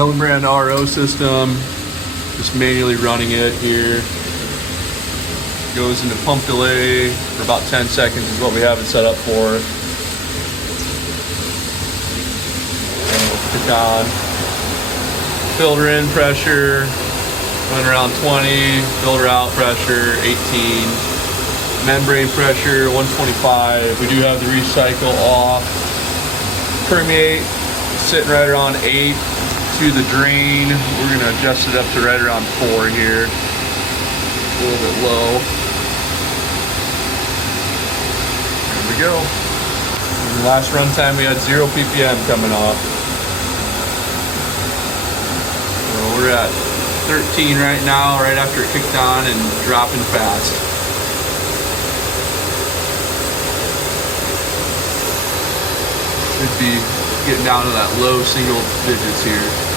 Hellenbrand RO system, just manually running it here. Goes into pump delay for about 10 seconds is what we have it set up for. Kick on. Filter in pressure, run around 20. Filter out pressure, 18. Membrane pressure, 125. We do have the recycle off. Permeate, sitting right around 8. To the drain, we're gonna adjust it up to right around 4 here. A little bit low. There we go. And last run time we had 0 ppm coming off. So we're at 13 right now, right after it kicked on and dropping fast. Should be getting down to that low single digits here.